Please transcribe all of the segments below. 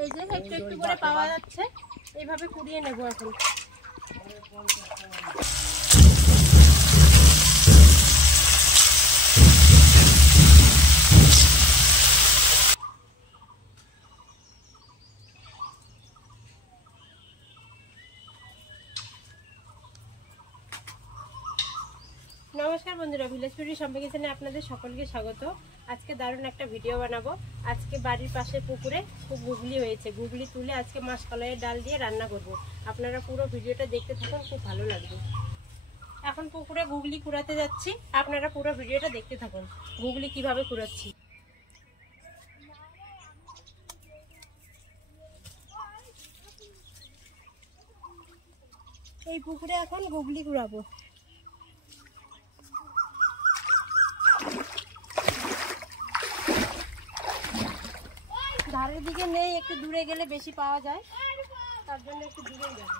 এই যে একটু একটু করে পাওয়া যাচ্ছে, এইভাবে কুড়িয়ে নেব এখন। নমস্কার বন্ধুরা, ভিলেজপুরি সম্পে কিচেনে আপনাদের সকলকে স্বাগত। আজকে দারুণ একটা ভিডিও বানাবো। আজকে বাড়ির পাশে পুকুরে খুব গুগলি হয়েছে, গুগলি তুলে আজকে মাসকলাইয়ের ডাল দিয়ে রান্না করব। আপনারা পুরো ভিডিওটা দেখতে থাকুন, খুব ভালো লাগবে। এখন পুকুরে গুগলি কুড়াতে যাচ্ছি, আপনারা পুরো ভিডিওটা দেখতে থাকুন গুগলি কিভাবে কুড়াচ্ছি। এই পুকুরে এখন গুগলি কুড়াবো। ধারের দিকে নেই, একটু দূরে গেলে বেশি পাওয়া যায়, তার জন্য একটু দূরে যাবে,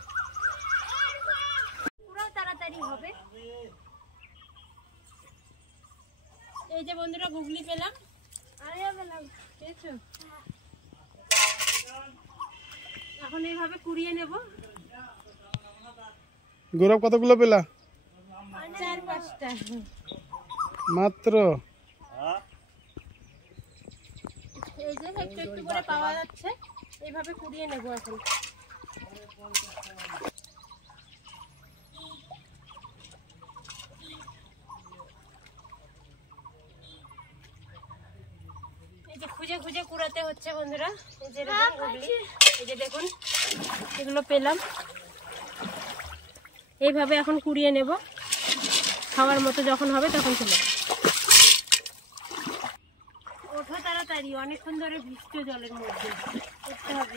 পুরো তাড়াতাড়ি হবে। এই যে বন্ধুরা গুগলি পেলাম, পেয়েছো? এখন এইভাবে কুড়িয়ে নেব। গৌরব কতগুলো পেলা? 4-5টা মাত্র। এই যে একটু একটু করে পাওয়া যাচ্ছে, এইভাবে কুড়িয়ে নেব এখন। এই যে খুঁজে খুঁজে কুড়াতে হচ্ছে বন্ধুরা। এই যে গুগলি, এই যে দেখুন এগুলো পেলাম, এইভাবে এখন কুড়িয়ে নেব। খাওয়ার মতো যখন হবে তখন চলে ওঠো তাড়াতাড়ি, অনেকক্ষণ ধরে ভিজছো জলের মধ্যে, উঠতে হবে।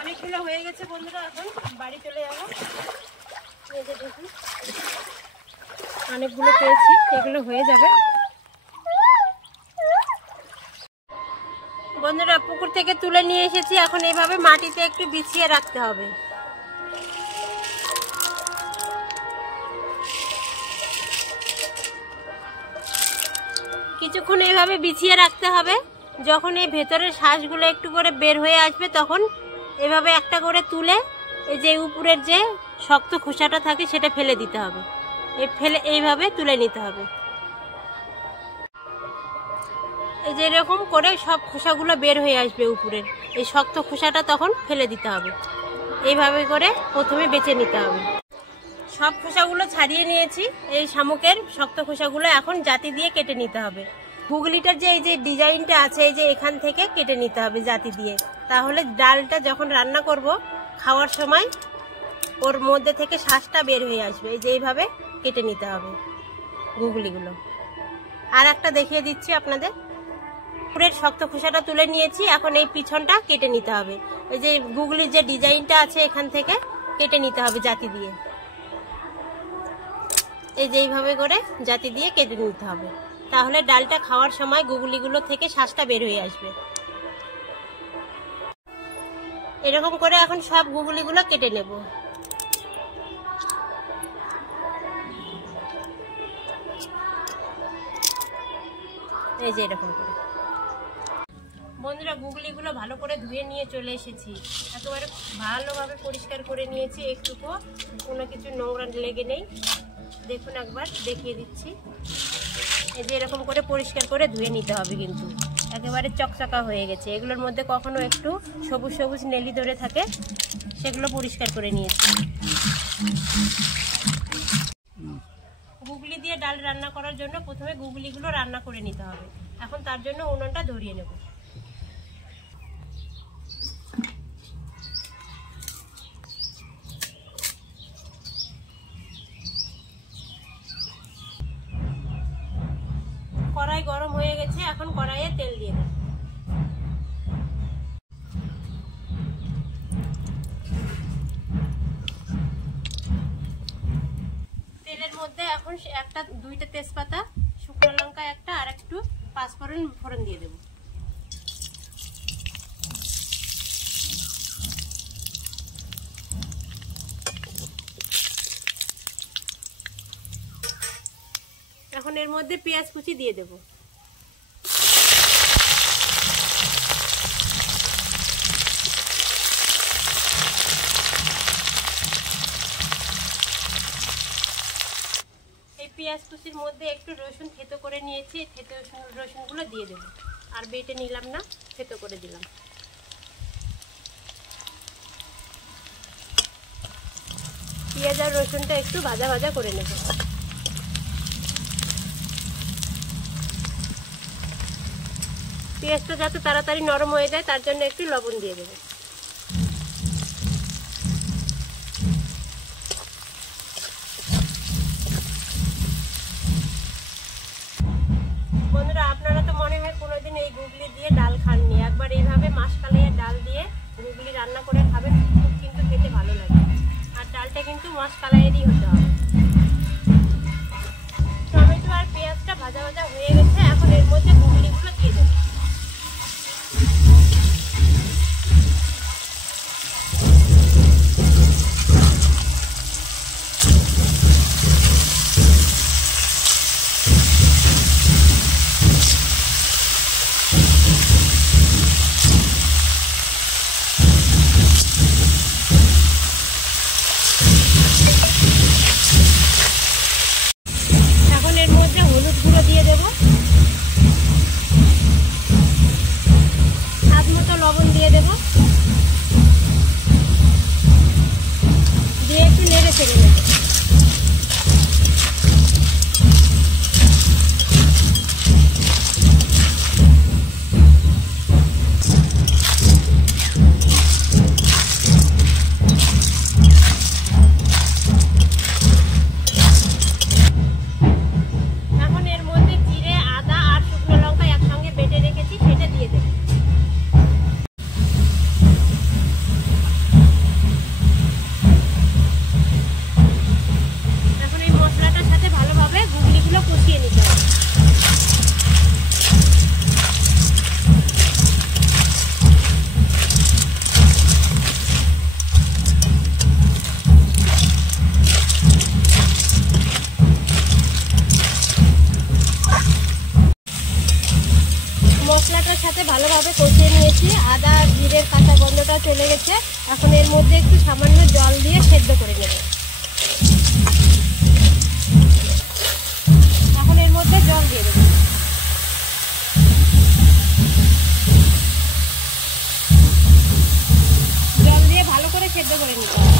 অনেকগুলো হয়ে গেছে বন্ধুরা, এখন বাড়ি চলে যাবো। এই যে দেখুন অনেকগুলো পেয়েছি, এগুলো হয়ে যাবে। বন্ধুরা পুকুর থেকে তুলে নিয়ে এসেছি, এখন এইভাবে মাটিতে একটু বিছিয়ে রাখতে হবে। কিছুক্ষণ এইভাবে বিছিয়ে রাখতে হবে। যখন এই ভেতরের শ্বাসগুলো একটু করে বের হয়ে আসবে, তখন এভাবে একটা করে তুলে এই যে উপরের যে শক্ত খোসাটা থাকে সেটা ফেলে দিতে হবে। এইভাবে তুলে নিতে হবে। এই যে এরকম করে সব খোসাগুলো বের হয়ে আসবে উপরের, এই শক্ত খোসাটা তখন ফেলে দিতে হবে। এইভাবে করে প্রথমে বেছে নিতে হবে। সব খোসাগুলো ছাড়িয়ে নিয়েছি। এই শামুকের শক্ত খোসাগুলো এখন জাতি দিয়ে কেটে নিতে হবে। গুগলিটার যে এই যে ডিজাইনটা আছে, এই যে এখান থেকে কেটে নিতে হবে জাতি দিয়ে, তাহলে ডালটা যখন রান্না করব খাওয়ার সময় ওর মধ্যে থেকে শ্বাসটা বের হয়ে আসবে। এই যে এইভাবে কেটে নিতে হবে গুগলিগুলো। আর একটা দেখিয়ে দিচ্ছি আপনাদের। পুরের শক্ত খোসাটা তুলে নিয়েছি, এখন এই পিছনটা কেটে নিতে হবে। এই যে গুগলির যে ডিজাইনটা আছে এখান থেকে কেটে নিতে হবে জাতি দিয়ে। এই যে এইভাবে করে জাতি দিয়ে কেটে নিতে হবে, তাহলে ডালটা খাওয়ার সময় গুগলিগুলো থেকে শ্বাসটা বের হয়ে আসবে। এরকম করে এখন সব গুগলিগুলো কেটে নেব। এই যে এরকম করে বন্ধুরা গুগলিগুলো ভালো করে ধুয়ে নিয়ে চলে এসেছি। একেবারে ভালোভাবে পরিষ্কার করে নিয়েছি, একটুকু কোনো কিছু নোংরা লেগে নেই। দেখুন একবার দেখিয়ে দিচ্ছি। এই যে এরকম করে পরিষ্কার করে ধুয়ে নিতে হবে, কিন্তু একেবারে চকচকা হয়ে গেছে। এগুলোর মধ্যে কখনো একটু সবুজ সবুজ নেলি ধরে থাকে, সেগুলো পরিষ্কার করে নিয়েছি। গুগলি দিয়ে ডাল রান্না করার জন্য প্রথমে গুগলিগুলো রান্না করে নিতে হবে। এখন তার জন্য উনুনটা ধরিয়ে নেব। কড়াই গরম হয়ে গেছে, এখন কড়াইয়ে তেল দিয়ে দেব। তেলের মধ্যে এখন দুইটা তেজপাতা, শুকনো লঙ্কা একটা, আর একটু পাঁচফোড়ন ফোড়ন দিয়ে দেব। এখন এর মধ্যে পেঁয়াজ কুচি দিয়ে দেব। এই পেঁয়াজ কুচির মধ্যে একটু রসুন থেতো করে নিয়েছি, থেতো রসুনগুলো দিয়ে দেব। আর বেটে নিলাম না, থেতো করে দিলাম। পেঁয়াজ আর রসুনটা একটু ভাজা ভাজা করে নেব। পেঁয়াজটা যাতে তাড়াতাড়ি নরম হয়ে যায় তার জন্য একটু লবণ দিয়ে দেব। বন্ধুরা, আপনারা তো মনে হয় কোনোদিন এই গুগলি দিয়ে ডাল খাননি। একবার এইভাবে মাসকালাইয়ের ডাল দিয়ে গুগলি রান্না করে খাবেন, খুব কিন্তু খেতে ভালো লাগে। আর ডালটা কিন্তু মাসকালাইয়েরই হতে হবে। টমেটো আর পেঁয়াজটা ভাজা ভাজা হয়ে গেছে, এখন এর মধ্যে গুগলিগুলো দিয়ে দেব। লবণ দিয়ে দেব, দিয়ে একটু নেড়ে চেড়ে নেব। এখন এর মধ্যে জিরে, আদা আর শুকনো লঙ্কা একসঙ্গে বেটে রেখেছি, সেটা দিয়ে দেব। কষিয়ে নিতে হবে। মশলাটার সাথে ভালোভাবে কষিয়ে নিয়েছি, আদা আর জিরের কাঁচা গন্ধটা চলে গেছে। এখন এর মধ্যে একটু সামান্য জল দিয়ে সেদ্ধ করে নেব। এর মধ্যে জল দিয়ে দেব। জল দিয়ে ভালো করে সেদ্ধ করে নিতে হবে।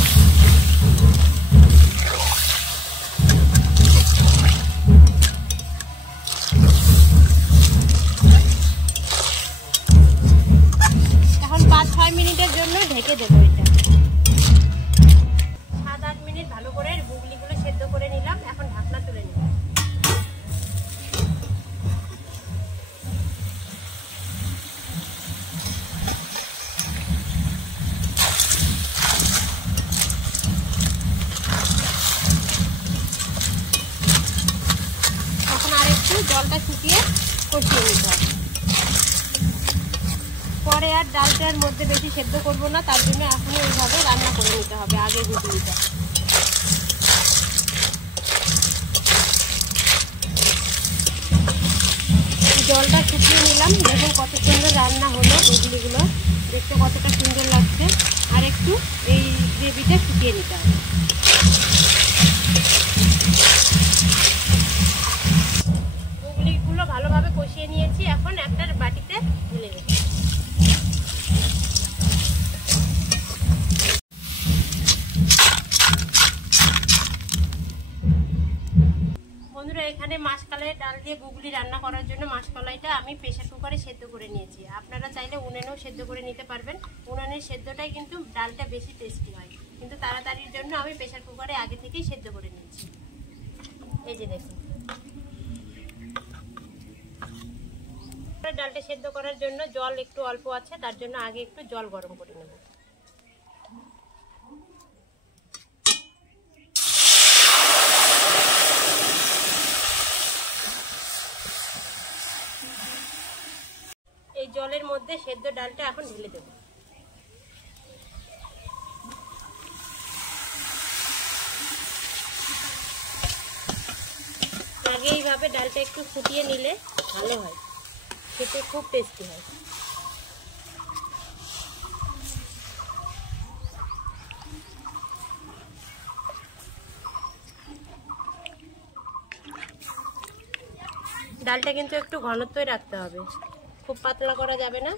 এখন 5-6 মিনিটের জন্য ঢেকে দেবো। এটা 7-8 মিনিট ভালো করে গুগলিগুলো সেদ্ধ করে নিলাম। এখন ঢাকনা তুলে নিলাম। জলটা শুকিয়ে কষিয়ে নিতে হবে। পরে আর ডালটার মধ্যে বেশি সেদ্ধ করব না, তার জন্য এখন এইভাবে রান্না করে নিতে হবে আগে গুগলিটা। জলটা শুকিয়ে নিলাম। দেখুন কত সুন্দর রান্না হলো। গুগলিগুলো দেখতে কতটা সুন্দর লাগছে। আর একটু এই গ্রেভিটা শুকিয়ে নিতে হবে। গুগলিগুলো ভালোভাবে কষিয়ে নিয়েছি, এখন একটা বাটিতে ঢেলে দেব। বন্ধুরা, এখানে মাসকলাইয়ের ডাল দিয়ে গুগলি রান্না করার জন্য মাসকলাইটা আমি প্রেসার কুকারে সেদ্ধ করে নিয়েছি। আপনারা চাইলে উনুনেও সেদ্ধ করে নিতে পারবেন। উনুনের সেদ্ধটাই কিন্তু ডালটা বেশি টেস্টি হয়, কিন্তু তাড়াতাড়ির জন্য আমি প্রেসার কুকারে আগে থেকেই সেদ্ধ করে নিয়েছি। এই যে দেখুন, ডালটা সেদ্ধ করার জন্য জল একটু অল্প আছে, তার জন্য আগে একটু জল গরম করে নেব। এই জলের মধ্যে সেদ্ধ ডালটা এখন ঢেলে দেব। আগে এইভাবে ডালটা একটু ফুটিয়ে নিলে ভালো হয়, খেতে খুব টেস্টি হয়। ডালটা কিন্তু একটু ঘনত্বই রাখতে হবে, খুব পাতলা করা যাবে না।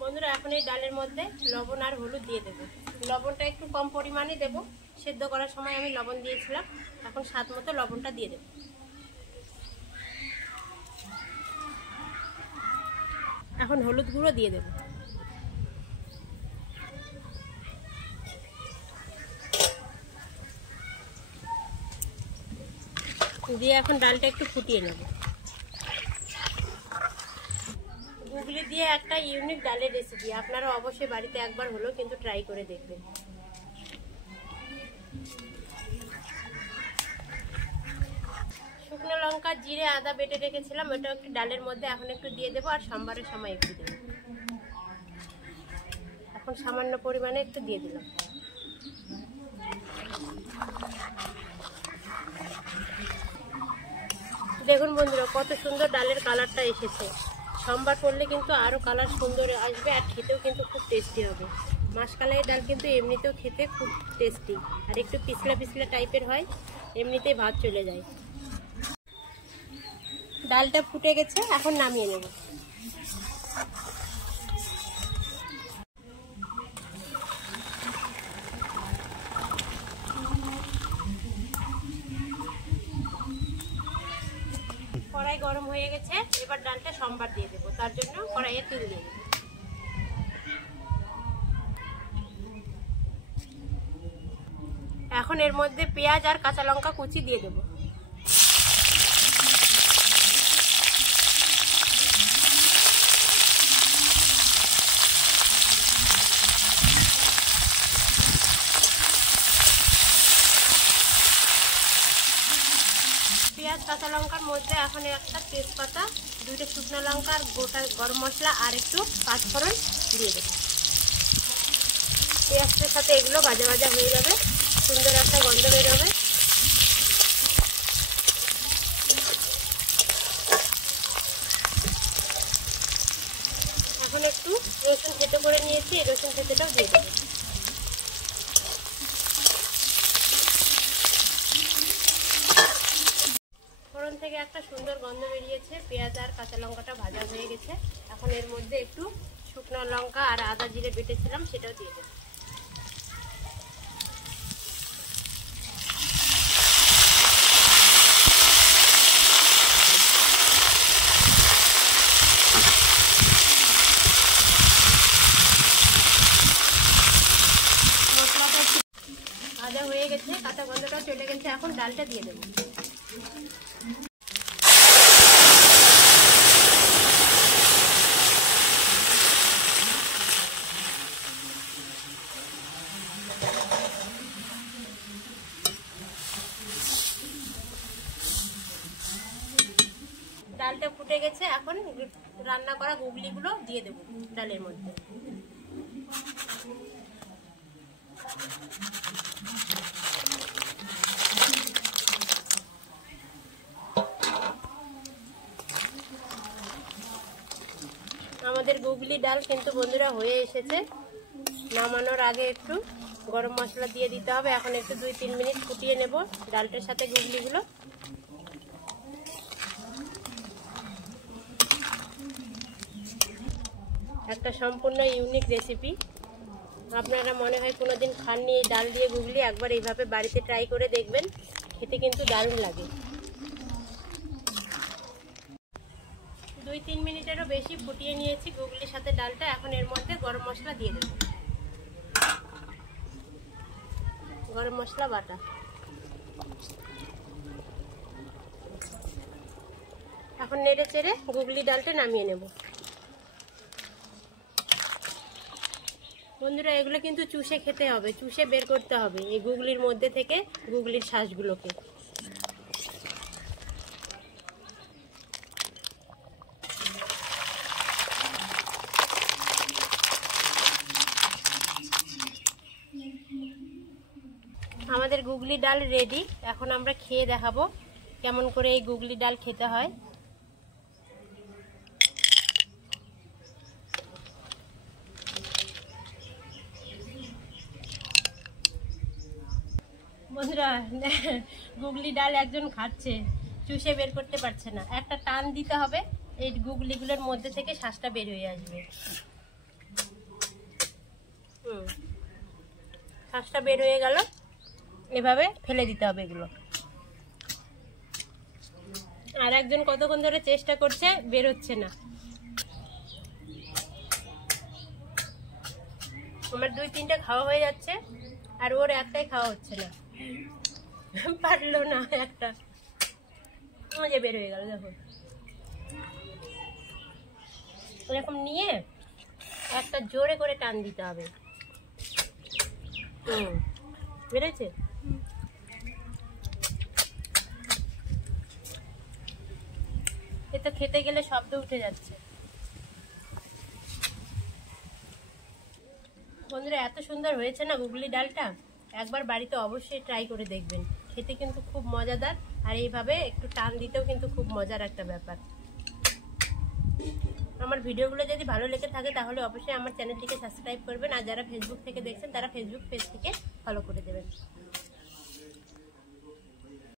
বন্ধুরা এখন এই ডালের মধ্যে লবণ আর হলুদ দিয়ে দেবো। লবণটা একটু কম পরিমাণে দেবো, সেদ্ধ করার সময় আমি লবণ দিয়েছিলাম, এখন স্বাদ মতো লবণটা দিয়ে দেবো। এখন হলুদ গুঁড়ো দিয়ে দেবো। দিয়ে এখন ডালটা একটু ফুটিয়ে নেব। গুগলি দিয়ে একটা ইউনিক ডালের রেসিপি, আপনারা অবশ্যই বাড়িতে একবার হলো কিন্তু ট্রাই করে দেখবেন। শুকনো লঙ্কা, জিরে, আদা বেটে রেখেছিলাম, ওটা একটু ডালের মধ্যে এখন একটু দিয়ে দেবো, আর সম্বারের সময় একটু দেবো। এখন সামান্য পরিমাণে একটু দিয়ে দিলাম। দেখুন বন্ধুরা কত সুন্দর ডালের কালারটা এসেছে। সম্বার করলে কিন্তু আরও কালার সুন্দর আসবে, আর খেতেও কিন্তু খুব টেস্টি হবে। মাসকালাই ডাল কিন্তু এমনিতেও খেতে খুব টেস্টি, আর একটু পিছলা পিছলা টাইপের হয়, এমনিতেই ভাত চলে যায়। ডালটা ফুটে গেছে, এখন নামিয়ে নেব। কড়াই গরম হয়ে গেছে, এবার ডালটা সম্বার দিয়ে দেবো, তার জন্য কড়াইয়ে তেল দিয়ে দেবো। এখন এর মধ্যে পেঁয়াজ আর কাঁচা লঙ্কা কুচি দিয়ে দেবো। পেঁয়াজ কাঁচা লঙ্কার মধ্যে এখন একটা তেজপাতা, 2টা শুকনো লঙ্কা আর গোটা গরম মশলা আর একটু পাঁচফোড়ন দিয়ে দেবো। পেঁয়াজটার সাথে এগুলো ভাজা ভাজা হয়ে যাবে, সুন্দর একটা গন্ধ বেরোবে। এখন একটু রসুন থেতো করে নিয়েছি, এই রসুন থেতোটাও দিয়ে দেবো। ফোড়ন থেকে একটা সুন্দর গন্ধ বেরিয়েছে, পেঁয়াজ আর কাঁচা লঙ্কাটা ভাজা হয়ে গেছে। এখন এর মধ্যে একটু শুকনো লঙ্কা আর আদা জিরে বেটেছিলাম, সেটাও দিয়ে দেবো। মশলাটা ভাজা হয়ে গেছে, কাঁচা গন্ধটাও চলে গেছে, এখন ডালটা দিয়ে দেবো। ডালটা ফুটে গেছে, এখন রান্না করা গুগলিগুলো দিয়ে দেবো ডালের মধ্যে। আমাদের গুগলি ডাল কিন্তু বন্ধুরা হয়ে এসেছে। নামানোর আগে একটু গরম মশলা দিয়ে দিতে হবে। এখন একটু 2-3 মিনিট ফুটিয়ে নেব ডালটার সাথে গুগলিগুলো। একটা সম্পূর্ণ ইউনিক রেসিপি, আপনারা মনে হয় কোনোদিন খাননি এই ডাল দিয়ে গুগলি, একবার এইভাবে বাড়িতে ট্রাই করে দেখবেন, খেতে কিন্তু দারুণ লাগে। 2-3 মিনিটেরও বেশি ফুটিয়ে নিয়েছি গুগলির সাথে ডালটা। এখন এর মধ্যে গরম মশলা দিয়ে দেব, গরম মশলা বাটা। এখন নেড়ে চেড়ে গুগলি ডালটা নামিয়ে নেব। বন্ধুরা এগুলো কিন্তু চুষে খেতে হবে, চুষে বের করতে হবে এই গুগলির মধ্যে থেকে গুগলির শ্বাসগুলোকে। আমাদের গুগলি ডাল রেডি, এখন আমরা খেয়ে দেখাবো কেমন করে এই গুগলি ডাল খেতে হয়। বন্ধুরা গুগলি ডাল একজন খাচ্ছে, চুষে বের করতে পারছে না, একটা টান দিতে হবে, এই গুগলিগুলোর মধ্যে থেকে শ্বাসটা বের হয়ে আসবে। শ্বাসটা বের হয়ে গেল, এভাবে ফেলে দিতে হবে এগুলো। আর একজন কতক্ষণ ধরে চেষ্টা করছে, বের হচ্ছে না। আমার 2-3টা খাওয়া হয়ে যাচ্ছে, আর ওর একটাই খাওয়া হচ্ছে না, পারলো না একটা, যে বের হয়ে গেল। দেখো এরকম নিয়ে একটা জোরে করে টান দিতে হবে। বেরোচ্ছে। এ তো খেতে গেলে শব্দ উঠে যাচ্ছে। বন্ধুরা এত সুন্দর হয়েছে না গুগলি ডালটা, একবার বাড়িতে অবশ্যই ট্রাই করে দেখবেন। খেতে কিন্তু খুব মজাদার, আর এইভাবে একটু টান দিতেও কিন্তু খুব মজার একটা ব্যাপার। আমার ভিডিওগুলো যদি ভালো লেগে থাকে তাহলে অবশ্যই আমার চ্যানেলটিকে সাবস্ক্রাইব করবেন, আর যারা ফেসবুক থেকে দেখছেন তারা ফেসবুক পেজটিকে ফলো করে দেবেন।